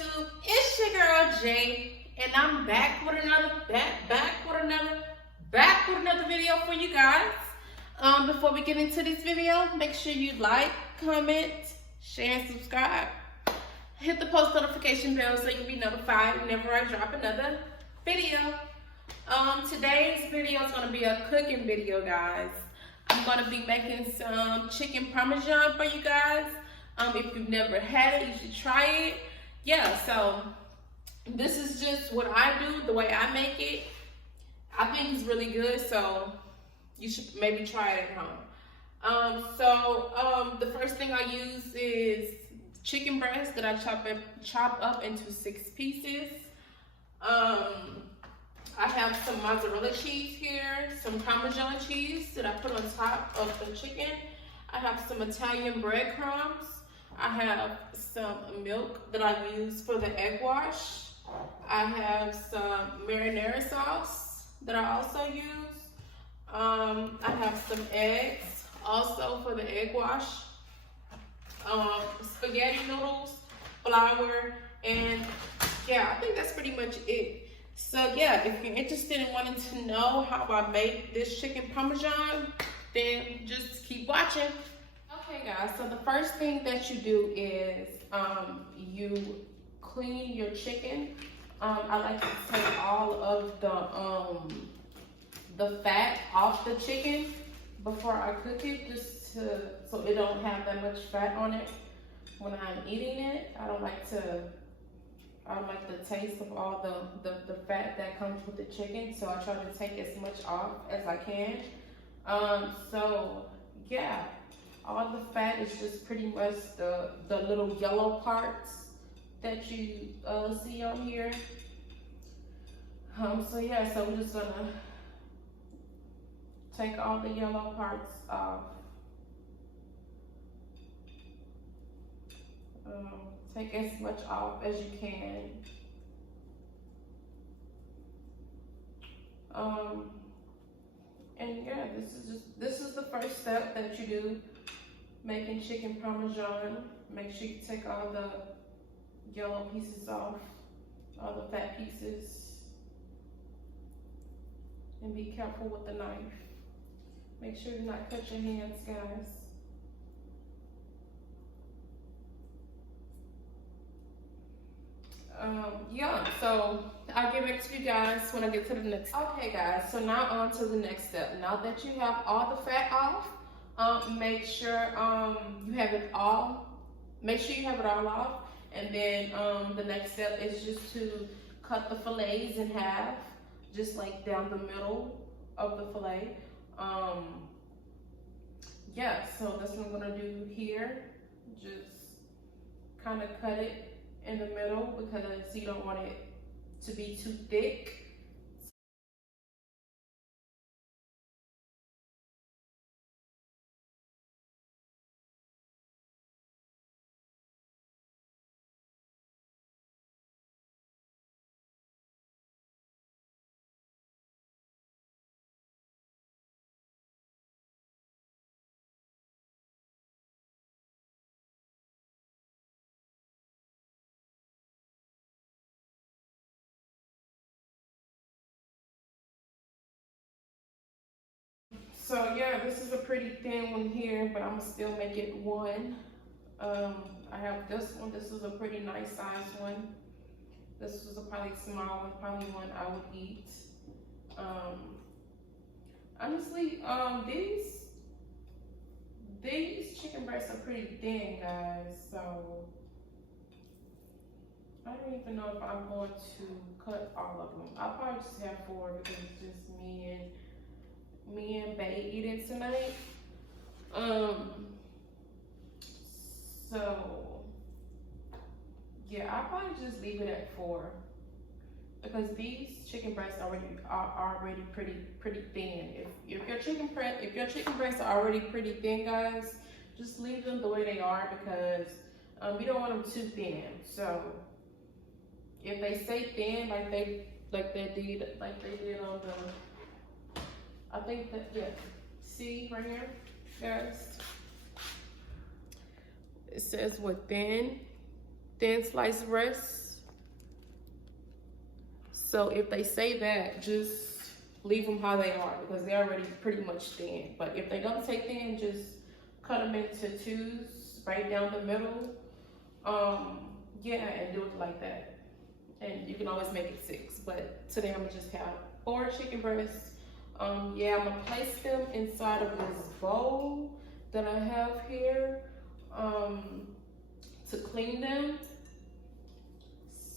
YouTube? It's your girl Jay, and I'm back with another video for you guys. Before we get into this video, make sure you like, comment, share, and subscribe. Hit the post notification bell so you can be notified whenever I drop another video. Today's video is gonna be a cooking video, guys. I'm gonna be making some chicken Parmesan for you guys. If you've never had it, you should try it. Yeah, so this is just what I do, the way I make it. I think it's really good, so you should maybe try it at home. The first thing I use is chicken breast that I chop up into 6 pieces. I have some mozzarella cheese here, some Parmesan cheese that I put on top of the chicken. I have some Italian breadcrumbs. I have some milk that I use for the egg wash. I have some marinara sauce that I also use. I have some eggs also for the egg wash. Spaghetti noodles, flour, and yeah, I think that's pretty much it. So yeah, if you're interested in wanting to know how I make this chicken Parmesan, then just keep watching. Okay guys, so the first thing that you do is you clean your chicken. I like to take all of the fat off the chicken before I cook it, just so it don't have that much fat on it when I'm eating it. I don't like the taste of all the fat that comes with the chicken, so I try to take as much off as I can. So yeah, all the fat is just pretty much the little yellow parts that you see on here. So yeah, so we're just gonna take all the yellow parts off. Take as much off as you can. And yeah, this is the first step that you do making chicken Parmesan. Make sure you take all the yellow pieces off, all the fat pieces, and be careful with the knife. Make sure you not cut your hands, guys. Yeah, so I'll get back to you guys when I get to the next. Okay guys, so now on to the next step. Now that you have all the fat off, make sure you have it all. Make sure you have it all off, and then the next step is just to cut the fillets in half, just like down the middle of the fillet. Yeah, so that's what I'm gonna do here. Just kind of cut it in the middle because you don't want it to be too thick. So yeah, this is a pretty thin one here, but I'm gonna still make it one. I have this one. This is a pretty nice size one. This was a probably small one, probably one I would eat. Honestly, these chicken breasts are pretty thin, guys. So I don't even know if I'm going to cut all of them. I'll probably just have 4 because it's just me and Bae eating tonight. So yeah, I'll probably just leave it at 4 because these chicken breasts are already pretty thin. If your chicken breasts are already pretty thin, guys, just leave them the way they are because you don't want them too thin. So if they stay thin like they did on the, I think that, yeah, see right here, guys, it says with thin sliced breasts. So if they say that, just leave them how they are because they're already pretty much thin. But if they don't say thin, just cut them into twos right down the middle. Yeah, and do it like that. And you can always make it 6, but today I'm gonna just have 4 chicken breasts. Yeah, I'm gonna place them inside of this bowl that I have here to clean them.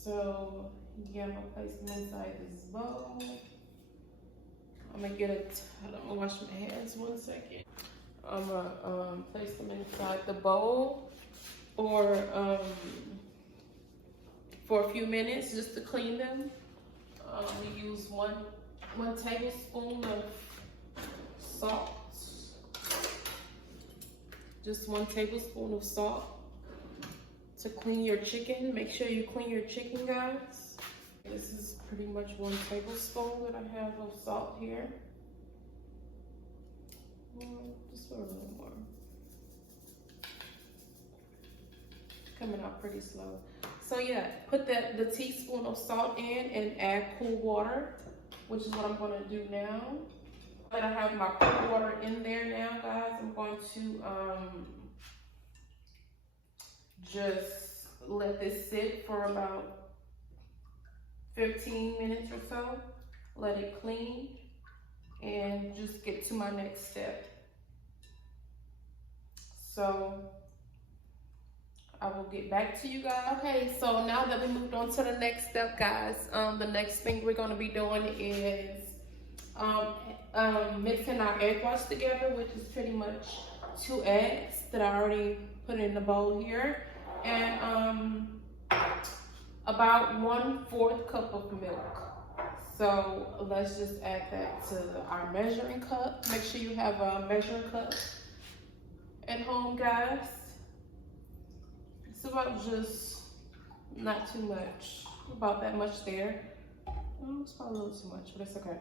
So yeah, I'm gonna place them inside this bowl. I'm gonna I'm gonna wash my hands 1 second. I'm gonna place them inside the bowl for a few minutes just to clean them. We use one tablespoon of salt. Just 1 tablespoon of salt to clean your chicken. Make sure you clean your chicken, guys. This is pretty much 1 tablespoon that I have of salt here. Just a little more. Coming out pretty slow. So yeah, put the teaspoon of salt in and add cool water, which is what I'm gonna do now. That I have my cool water in there now, guys, I'm going to just let this sit for about 15 minutes or so. Let it clean and just get to my next step. So I will get back to you guys. Okay, so now that we moved on to the next step, guys, the next thing we're gonna be doing is mixing our egg whites together, which is pretty much 2 eggs that I already put in the bowl here, and about 1/4 cup of milk. So let's just add that to our measuring cup. Make sure you have a measuring cup at home, guys. It's about just not too much, about that much there. It's probably a little too much, but it's okay.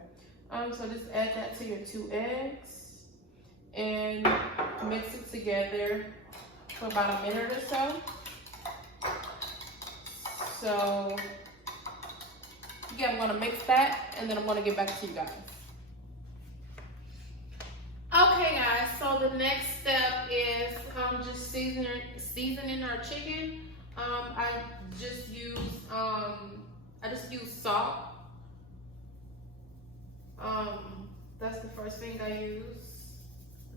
So just add that to your 2 eggs and mix it together for about a minute or so. So yeah, I'm gonna mix that and then I'm gonna get back to you guys. Okay, guys, so the next step is just seasoning our chicken. I just use salt. That's the first thing I use.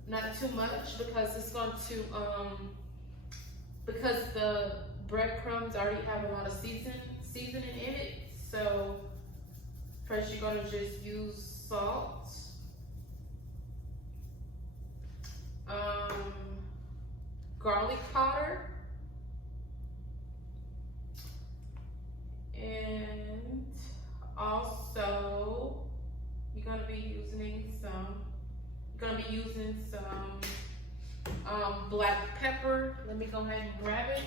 Not too much because it's going to because the breadcrumbs already have a lot of seasoning in it. So first you're gonna just use salt. Garlic powder, and also you're gonna be using some black pepper. Let me go ahead and grab it.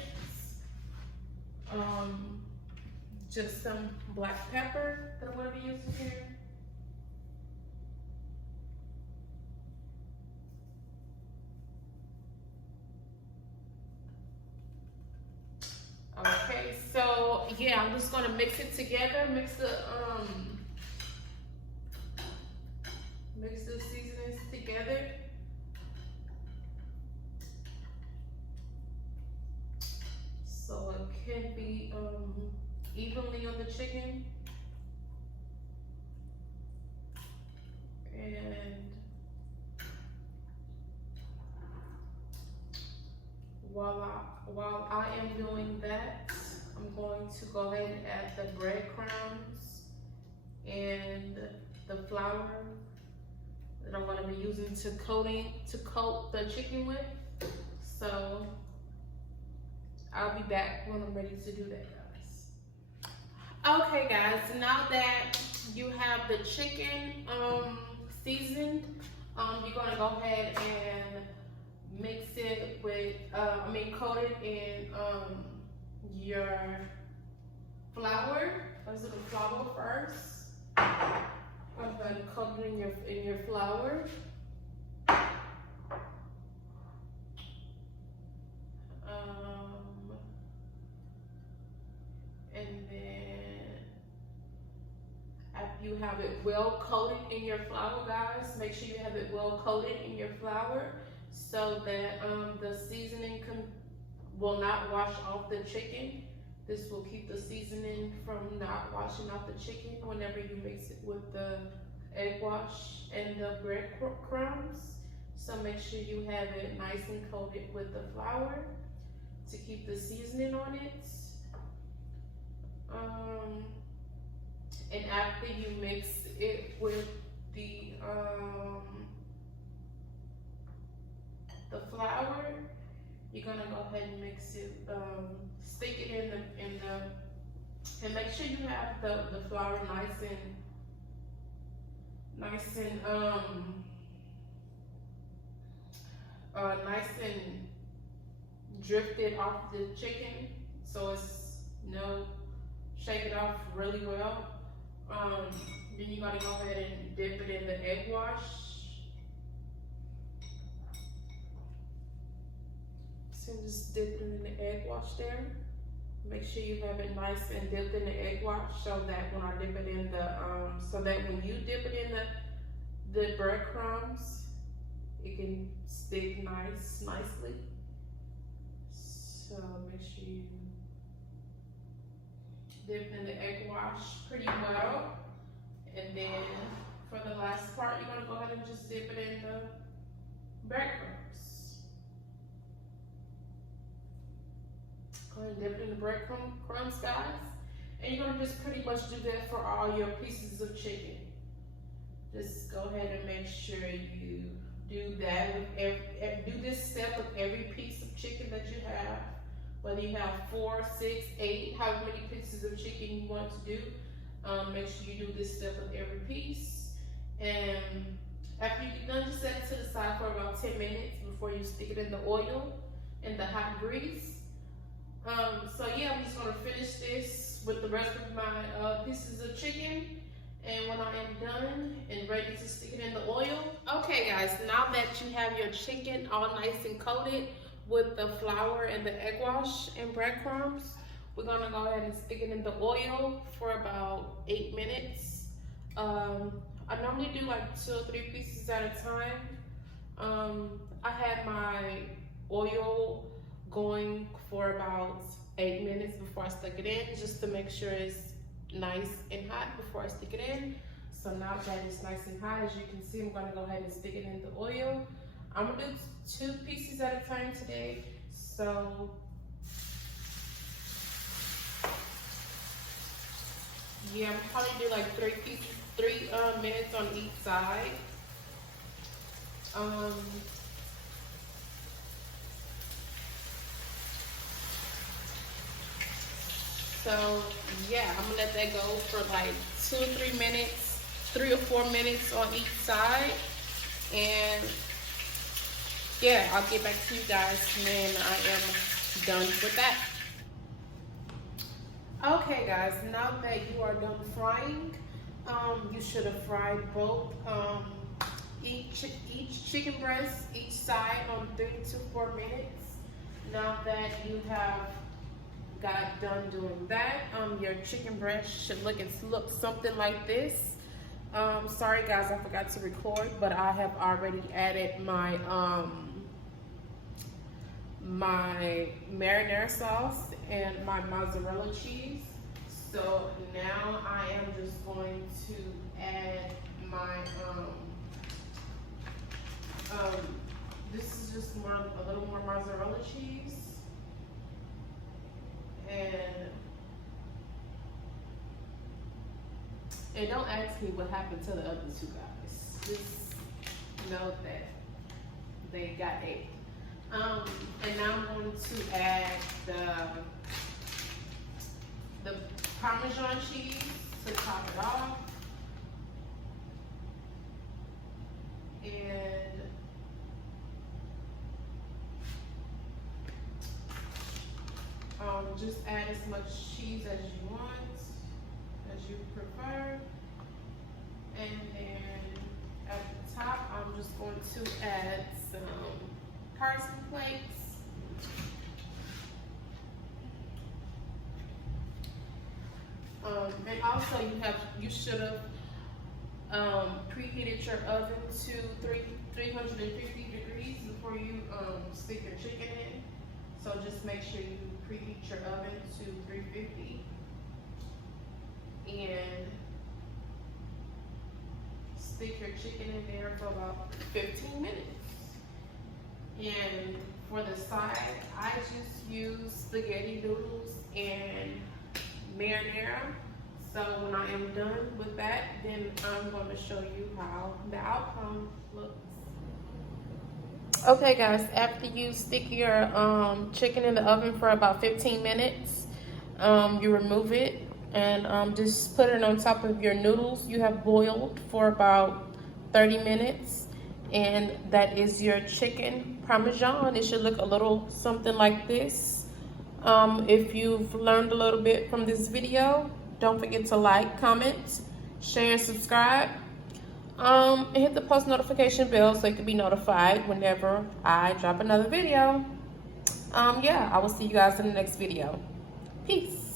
Just some black pepper that I'm gonna be using here. Okay, so yeah, I'm just gonna mix it together. Mix the seasonings together. So it can be evenly on the chicken. And while I am doing that, I'm going to go ahead and add the breadcrumbs and the flour that I'm going to be using to coat the chicken with. So I'll be back when I'm ready to do that, guys. Okay, guys, now that you have the chicken seasoned, you're going to go ahead and mix it with, coat it in your flour. Let's do the flour first. I'm going to coat it in your flour. And then you have it well coated in your flour, guys. Make sure you have it well coated in your flour so that the seasoning will not wash off the chicken. This will keep the seasoning from not washing off the chicken whenever you mix it with the egg wash and the breadcrumbs. So make sure you have it nice and coated with the flour to keep the seasoning on it. And after you mix it with the flour, you're gonna go ahead and mix it, stick it in the, and make sure you have the flour nice and drifted off the chicken, so it's shake it off really well. Then you gotta go ahead and dip it in the egg wash. So just dip it in the egg wash there. Make sure you have it nice and dipped in the egg wash so that when I dip it in the, so that when you dip it in the breadcrumbs, it can stick nicely. So make sure you dip in the egg wash pretty well. And then for the last part, you're gonna go ahead and just dip it in the breadcrumbs. Go ahead and dip it in the breadcrumbs, guys. And you're gonna just pretty much do that for all your pieces of chicken. Just go ahead and make sure you do that with do this step with every piece of chicken that you have. Whether you have 4, 6, 8, however many pieces of chicken you want to do, make sure you do this step with every piece. And after you get done, just set it to the side for about 10 minutes before you stick it in the oil and the hot grease. So yeah, I'm just gonna finish this with the rest of my pieces of chicken. And when I am done and ready to stick it in the oil. Okay guys, now that you have your chicken all nice and coated with the flour and the egg wash and breadcrumbs, we're gonna go ahead and stick it in the oil for about 8 minutes. I normally do like 2 or 3 pieces at a time. I had my oil going for about 8 minutes before I stuck it in, just to make sure it's nice and hot before I stick it in. So now that it's nice and hot, as you can see, I'm gonna go ahead and stick it in the oil. I'm gonna do 2 pieces at a time today. So yeah, I'm probably do like 3 minutes on each side. So yeah, I'm gonna let that go for like 2 or 3 minutes, 3 or 4 minutes on each side. And yeah, I'll get back to you guys when I am done with that. Okay guys, now that you are done frying, you should have fried both each chicken breast each side on 3 to 4 minutes. Now that you have got done doing that, your chicken breast should look something like this. Sorry guys, I forgot to record, but I have already added my my marinara sauce and my mozzarella cheese. So now I am just going to add my this is just a little more mozzarella cheese. And don't ask me what happened to the other 2 guys. Just know that they got ate. And now I'm going to add the Parmesan cheese to top it off. And just add as much cheese as you want, as you prefer. And then at the top, I'm just going to add some parsley flakes. And also you should have preheated your oven to 350 degrees before you stick your chicken in. So just make sure you preheat your oven to 350 and stick your chicken in there for about 15 minutes. And for the side, I just use spaghetti noodles and marinara. So when I am done with that, then I'm going to show you how the outcome looks. Okay guys, after you stick your chicken in the oven for about 15 minutes, you remove it and just put it on top of your noodles you have boiled for about 30 minutes. And that is your chicken Parmesan. It should look a little something like this. If you've learned a little bit from this video, don't forget to like, comment, share, and subscribe. And hit the post notification bell so you can be notified whenever I drop another video. Yeah, I will see you guys in the next video. Peace.